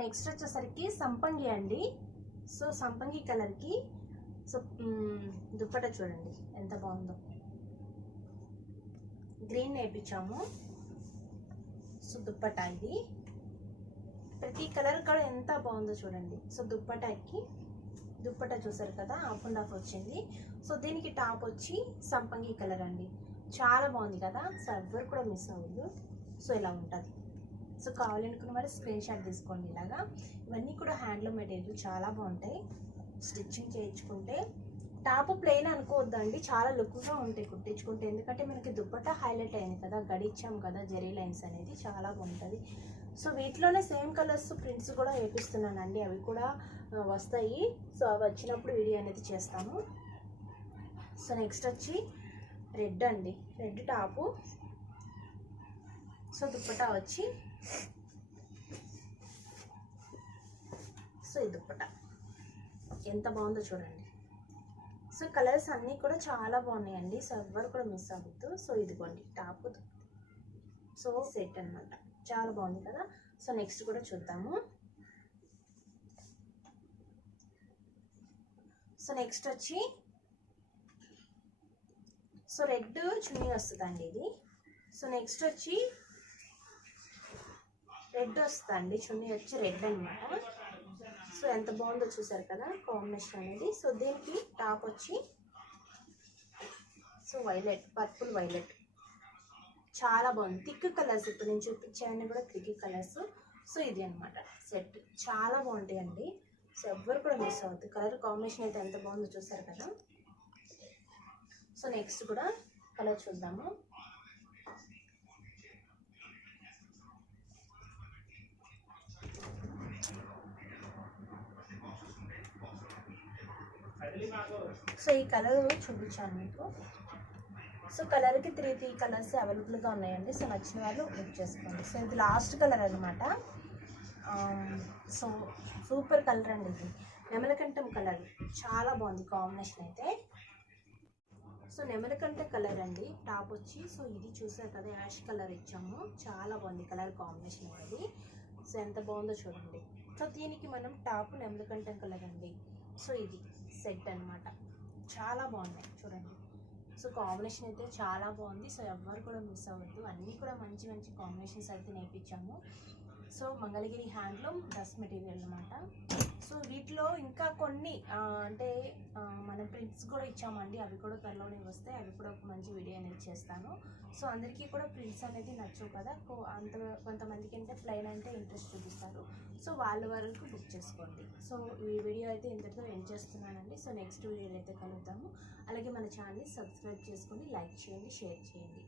Next వచ్చేసరికి సంపంగి అండి. సో సంపంగి కలర్కి సో దుప్పట చూడండి ఎంత బాగుందో. గ్రీన్ వేయించాము సో దుప్పట ఇది. ప్రతి కలర్ కూడా ఎంత బాగుందో చూడండి. సో దుప్పటకి దుప్పట చూసారు కదా హాఫ్ అండ్ హాఫ్ వచ్చింది. సో దీనికి టాప్ వచ్చి సంపంగి కలర్ అండి. చాలా బాగుంది కదా సో ఎవ్వరు కూడా మిస్ అవ్వదు సో ఇలా ఉంటుంది. సో కావాలనుకున్న వారు స్క్రీన్ షాట్ తీసుకోండి ఇలాగా. ఇవన్నీ కూడా హ్యాండ్లూమ్ మెటీరియల్ చాలా బాగుంటాయి. స్టిచ్చింగ్ చేయించుకుంటే టాప్ ప్లెయిన్ అనుకోవద్దండి. చాలా లుక్గా ఉంటాయి కుట్టించుకుంటే. ఎందుకంటే మనకి దుప్పట్టా హైలైట్ అయింది కదా. గడిచ్చాం కదా జెరీ లైన్స్ అనేది. చాలా బాగుంటుంది. సో వీటిలోనే సేమ్ కలర్స్ ప్రింట్స్ కూడా వేపిస్తున్నానండి. అవి కూడా వస్తాయి. సో అవి వచ్చినప్పుడు వీడియో అనేది చేస్తాను. సో నెక్స్ట్ వచ్చి రెడ్ అండి. Red top. సో దుప్పటా వచ్చి సో ఈ దుప్పటా. ఎంత బాగుందో చూడండి. సో కలర్స్ అన్నీ కూడా చాలా బాగున్నాయండి. సో ఎవరు కూడా మిస్ అవ్వద్దు. సో ఇదిగోండి టాప్ సో సెట్ అన్నమాట. చాలా బాగుంది కదా? సో నెక్స్ట్ కూడా చూద్దాము. సో నెక్స్ట్ వచ్చి సో రెడ్ చున్నీ వస్తుందండి ఇది. సో నెక్స్ట్ వచ్చి రెడ్ వస్తుంది చున్నీ వచ్చి రెడ్ అనమాట సో ఎంత బాగుందో చూసారు కదా కాంబినేషన్ అనేది. సో దీనికి టాప్ వచ్చి సో వైలెట్ పర్పుల్ వైలెట్. చాలా బాగుంది. థిక్ కలర్స్ ఇప్పుడు నేను చూపించేవన్నీ కూడా థిక్ కలర్స్. సో ఇది అన్నమాట సెట్. చాలా బాగుంటాయండి సో ఎవ్వరు కూడా మిస్ అవ్వద్దు. కలర్ కాంబినేషన్ అయితే ఎంత బాగుందో చూసారు కదా. సో నెక్స్ట్ కూడా కలర్ చూద్దాము. సో ఈ కలర్ చూపించాను మీకు. సో కలర్కి త్రీ త్రీ కలర్స్ అవైలబుల్గా ఉన్నాయండి. సో నచ్చిన వాళ్ళు బుక్ చేసుకోండి. సో ఇది లాస్ట్ కలర్ అనమాట సో సూపర్ కలర్ అండి ఇది. నెమలకంఠం కలర్. చాలా బాగుంది కాంబినేషన్ అయితే. సో నెమలకంఠ కలర్ అండి. టాప్ వచ్చి సో ఇది చూసారు కదా యాష్ కలర్ ఇచ్చాము. చాలా బాగుంది కలర్ కాంబినేషన్ అనేది. సో ఎంత బాగుందో చూడండి. సో దీనికి మనం టాప్ నెమలకంఠం కలర్ అండి. సో ఇది. సెట్ అన్నమాట. చాలా బాగున్నాయి చూడండి. సో కాంబినేషన్ అయితే చాలా బాగుంది. సో ఎవ్వరు కూడా మిస్ అవ్వద్దు. అన్నీ కూడా మంచి మంచి కాంబినేషన్స్ అయితే నేర్పించాము. So Mangalagiri handloom dress material అనమాట వీటిలో ఇంకా కొన్ని అంటే మనం ప్రింట్స్ కూడా ఇచ్చామండి. అవి కూడా త్వరలోనే వస్తాయి. అవి కూడా ఒక మంచి వీడియో అనేది చేస్తాను. సో అందరికీ కూడా ప్రింట్స్ అనేది నచ్చవు కదా. అంత కొంతమందికి అంటే ప్లెయిన్ అంటే ఇంట్రెస్ట్ చూపిస్తారు. సో వాళ్ళ వరకు బుక్ చేసుకోండి. సో ఈ వీడియో అయితే ఇంతటితో ఎండ్ చేస్తున్నానండి. సో నెక్స్ట్ వీడియోలో అయితే కలుద్దాము. అలాగే మన ఛానల్ని సబ్స్క్రైబ్ చేసుకొని లైక్ చేయండి షేర్ చేయండి.